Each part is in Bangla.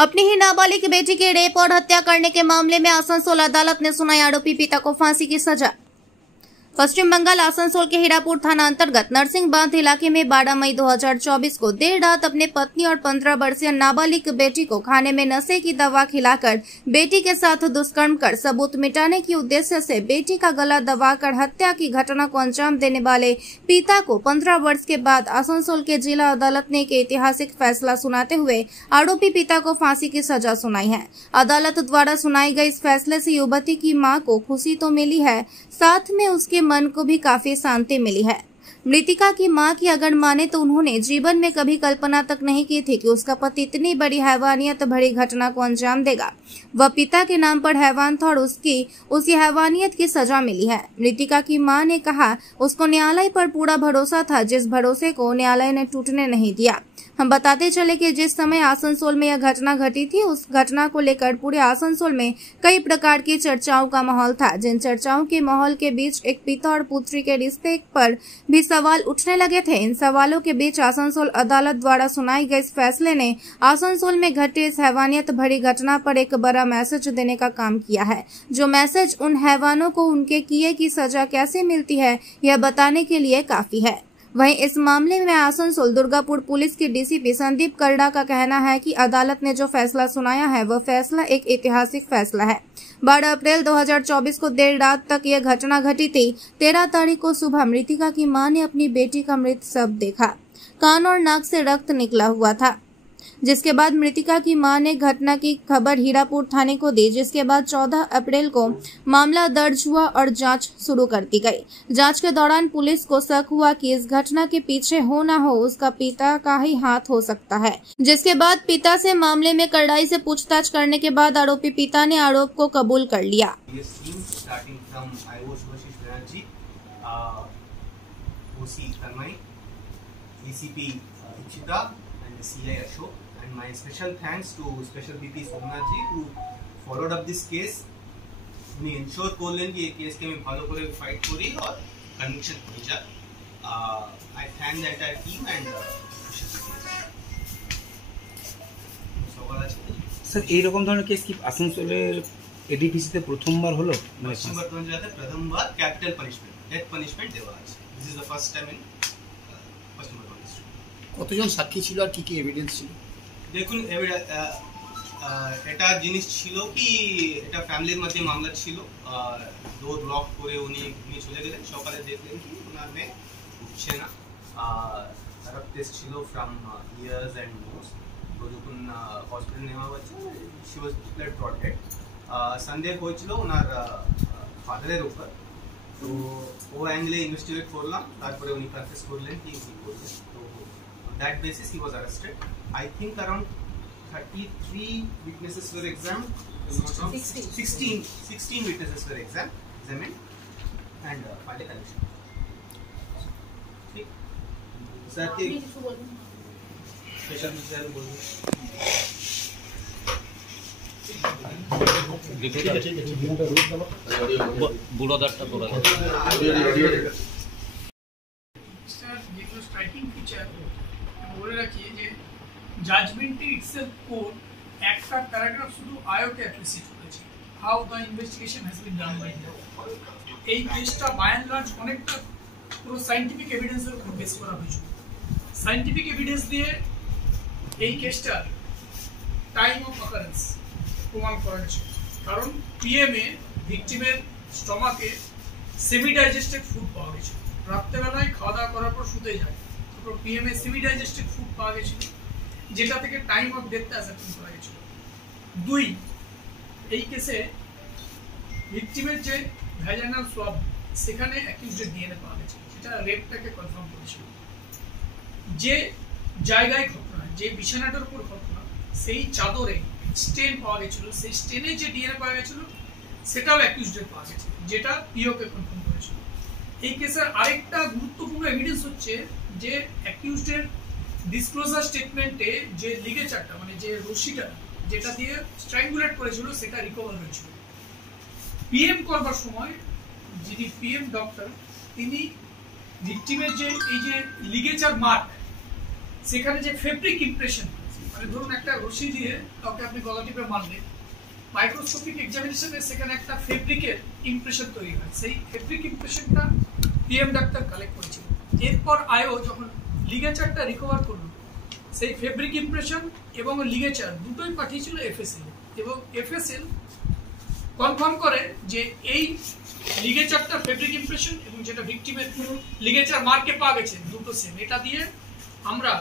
अपनी ही नाबालिग बेटी की रेप और हत्या करने के मामले में आसनसोल अदालत ने सुनाई आरोपी पिता को फांसी की सजा। पश्चिम बंगाल आसनसोल के हीरापुर थाना अंतर्गत नरसिंह बांध इलाके में 12 मई 2024 को देर रात अपने पत्नी और 15 वर्षीय नाबालिग बेटी को खाने में नशे की दवा खिलाकर बेटी के साथ दुष्कर्म कर सबूत मिटाने के उद्देश्य से बेटी का गला दबाकर हत्या की घटना को अंजाम देने वाले पिता को 15 वर्ष के बाद आसनसोल के जिला अदालत ने एक ऐतिहासिक फैसला सुनाते हुए आरोपी पिता को फांसी की सजा सुनाई है। अदालत द्वारा सुनाई गई इस फैसले से युवती की मां को खुशी तो मिली है, साथ में उसके मन को भी काफी शांति मिली है। मृतिका की मां की अगर माने तो उन्होंने जीवन में कभी कल्पना तक नहीं की थी कि उसका पति इतनी बड़ी हैवानियत भरी घटना को अंजाम देगा। वह पिता के नाम पर हैवान था और उसी हैवानियत की सजा मिली है। मृतिका की मां ने कहा उसको न्यायालय पर पूरा भरोसा था, जिस भरोसे को न्यायालय ने टूटने नहीं दिया। हम बताते चले कि जिस समय आसनसोल में यह घटना घटी थी, उस घटना को लेकर पूरे आसनसोल में कई प्रकार की चर्चाओं का माहौल था। जिन चर्चाओं के माहौल के बीच एक पिता और पुत्री के रिश्ते पर भी सवाल उठने लगे थे। इन सवालों के बीच आसनसोल अदालत द्वारा सुनाई गई इस फैसले ने आसनसोल में घटे इस हैवानियत भरी घटना पर एक बड़ा मैसेज देने का काम किया है। जो मैसेज उन हैवानों को उनके किए की सजा कैसे मिलती है, यह बताने के लिए काफी है। वहीं इस मामले में आसनसोल दुर्गापुर पुलिस के डीसीपी संदीप करड़ा का कहना है कि अदालत ने जो फैसला सुनाया है वह फैसला एक ऐतिहासिक फैसला है। 12 अप्रैल 2024 को देर रात तक यह घटना घटी थी। 13 तारीख को सुबह मृतिका की मां ने अपनी बेटी का मृत शव देखा। कान और नाक से रक्त निकला हुआ था, जिसके बाद मृतिका की मां ने घटना की खबर हीरापुर थाने को दी, जिसके बाद 14 अप्रैल को मामला दर्ज हुआ और जांच शुरू कर दी गई। जांच के दौरान पुलिस को शक हुआ कि इस घटना के पीछे हो ना हो उसका पिता का ही हाथ हो सकता है, जिसके बाद पिता से मामले में कड़ाई से पूछताछ करने के बाद आरोपी पिता ने आरोप को कबूल कर लिया। And my special thanks to Special BP Somnath ji who followed up this case. उन्हें इंश्योर करलें कि ये केस के में भालो करे फाइट करी और कन्विक्शन हो जाए। I thank the entire team and sir এই রকম ধরনের কেস কি আসানসোলের এডিপিসিতে প্রথমবার হলো? পশ্চিম বর্ধমান জেলাতে প্রথমবার ক্যাপিটাল পানিশমেন্ট ডেথ পানিশমেন্ট দেওয়া আছে। This is the first time in Paschim Bardhaman district. কতজন সাক্ষী ছিল আর কি কি এভিডেন্স ছিল? দেখুন এটা জিনিস ছিল কি এটা ফ্যামিলির মধ্যে মামলা ছিল। ডোর লক করে উনি চলে গেলেন। সকালে দেখলেন কি ওনার মেয়ে উঠছে না। খারাপ টেস্ট ছিল ফ্রম ইয়ার্স অ্যান্ড নোজ। তো যখন হসপিটাল নেওয়া হয়েছে she was declared brought dead. সন্দেহ হয়েছিল ওনার ফাদারের উপর। তো ও অ্যাঙ্গেলে ইনভেস্টিগেট করলাম, তারপরে উনি কনফেস করলেন কি করলেন। তো that basis he was arrested. I think around 33 witnesses were examined. 16 witnesses were examined and final conviction. ठीक सर के स्पेशल सर बोलिए। ठीक है बुरा दर्द पूरा স্ট্রাইকিং ফিচার বলে রাখি যে জাজমেন্টে ইটসেলফ কোর্ট একটা প্যারাগ্রাফ শুধু আয়োকে অ্যাপ্রিসিয়েট করেছে, how the investigation has been done by the. এই কেসটা বাই অ্যান্ড লার্জ অনেকটা পুরো সায়েন্টিফিক এভিডেন্সের উপর বেস করা হয়েছিল। সায়েন্টিফিক এভিডেন্স দিয়ে এই কেসটা টাইম অফ অকারেন্স প্রমাণ করা গেছে। কারণ পিএমএ ভিকটিমের স্টমাকে সেমি ডাইজেস্টেড ফুড পাওয়া গেছে। রাত্রেবেলায় খাওয়া দাওয়া করার পর শুতে যায়, তারপর পিএমএ সেমি ডাইজেস্টেড ফুড পাওয়া গেছিল, যেটা থেকে টাইম অফ ডেথটা অ্যাসার্টেন করা গেছিল। 2, এই কেসে ভিকটিমের যে ভ্যাজাইনাল সোয়াব সেখানে অ্যাকিউজডের ডিএনএ পাওয়া গেছে, যেটা রেপটাকে কনফার্ম করেছিল। যে জায়গায় ঘটনা, যে বিছানাটার উপর ঘটনা, সেই চাদরে স্টেন পাওয়া গেছিল, সেই স্টেনে যে ডিএনএ পাওয়া গেছিল সেটাও অ্যাকিউজডের পাওয়া গেছে, যেটা পিওকে কনফার্ম করেছিল। এই কেসের আরেকটা গুরুত্বপূর্ণ এভিডেন্স হচ্ছে যে অ্যাকিউজডের ডিসক্লোজার স্টেটমেন্টে যে লিগেচারটা মানে যে রশিটা যেটা দিয়ে স্ট্র্যাঙ্গুলেট করেছিল সেটা রিকভার হয়েছিল। পিএম করবার সময় যিনি পিএম ডক্টর তিনি ভিকটিমের যে এই যে লিগেচার মার্ক সেখানে যে ফেব্রিক ইমপ্রেশন মানে ধরুন একটা রশি দিয়ে কাউকে আপনি গলা টিপে মারলে মাইক্রোস্কোপিক এক্সামিনেশনে সেখানে একটা ফেব্রিকের ইমপ্রেশন তৈরি হয়। সেই ফেব্রিক ইমপ্রেশনটা পিএম ডাক্তার কালেক্ট করেছিল। এরপর আয়ো যখন লিগেচারটা রিকভার করলো, সেই ফেব্রিক ইমপ্রেশন এবং লিগেচার দুটোই পাঠিয়েছিল এফএসএল, এবং এফএসএল কনফার্ম করে যে এই লিগেচারটা ফেব্রিক ইমপ্রেশন এবং যেটা ভিকটিমের লিগেচার মার্কে পাওয়া গেছে দুটো সেম। এটা দিয়ে আমরা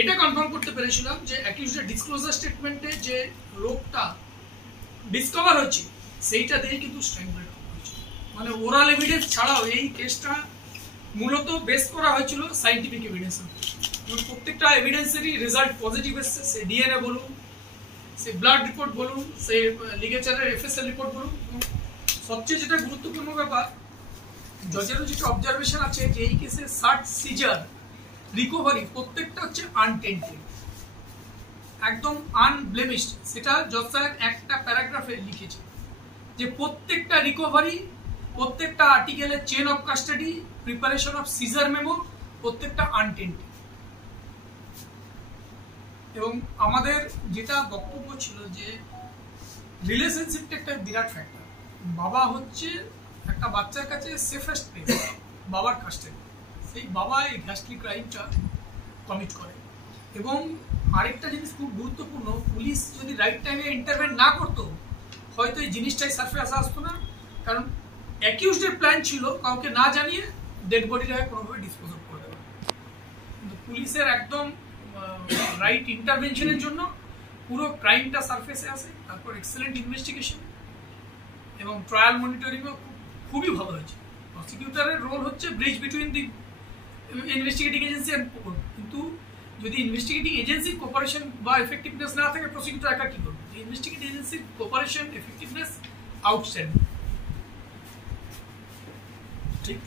এটা কনফার্ম করতে পেরেছিলাম যে অ্যাকিউজের ডিসক্লোজার স্টেটমেন্টে যে রোগটা ডিসকভার হচ্ছে সেইটা দিয়ে কিন্তু স্ট্র্যাংগুলেট হয়েছে। মানে ওরাল এভিডেন্স ছাড়াও এই কেসটা মূলত বেস করা হয়েছিল সাইন্টিফিক এভিডেন্সের উপর। এবং প্রত্যেকটা এভিডেন্সেরই রেজাল্ট পজিটিভ এসছে, সে ডিএনএ বলুন, সে ব্লাড রিপোর্ট বলুন, সে লিগেচারের এফএসএল রিপোর্ট বলুন। সবচেয়ে যেটা গুরুত্বপূর্ণ ব্যাপার, জজেরও যেটা অবজারভেশন আছে যে এই কেসে সার্চ সিজার রিকভারি প্রত্যেকটা হচ্ছে আনটেন্টেড, একদম আনব্লেমিশড। সেটা জজ সাহেব একটা প্যারাগ্রাফে লিখেছে যে প্রত্যেকটা রিকভারি, প্রত্যেকটা আর্টিকেলের chain of custody, preparation of seizure memo প্রত্যেকটা আনটেন্টেড। এবং আমাদের যেটা বক্তব্য ছিল যে রিলেশনশিপটা একটা বিরাট ফ্যাক্টর। বাবা হচ্ছে একটা বাচ্চার কাছে সেফেস্ট প্লেস, বাবার কাস্টাডি। সেই বাবা এই ঘাসলি ক্রাইমটা কমিট করে। এবং আরেকটা জিনিস খুব গুরুত্বপূর্ণ, পুলিশ যদি রাইট টাইমে ইন্টারভেন না করতো হয়তো এই জিনিসটাই সার্ফেসে আসতো না। কারণ অ্যাকিউজডের প্ল্যান ছিল কাউকে না জানিয়ে ডেড বডিটাকে কোনোভাবে ডিসপোজ অফ করে দেওয়া। কিন্তু পুলিশের একদম রাইট ইন্টারভেনশনের জন্য পুরো ক্রাইমটা সার্ফেসে আসে। তারপর এক্সেলেন্ট ইনভেস্টিগেশন এবং ট্রায়াল মনিটরিংও খুবই ভালো হয়েছে। প্রসিকিউটরের রোল হচ্ছে bridge between the investigating agency and court. কিন্তু যদি ইনভেস্টিগেটিং এজেন্সির কোপারেশন বা এফেক্টিভনেস না থাকে, প্রসিকিউটর একা কি করবে? ইনভেস্টিগেটিং এজেন্সির কোপারেশন, এফেক্টিভনেস আউটস্ট্যান্ডিং। ঠিক।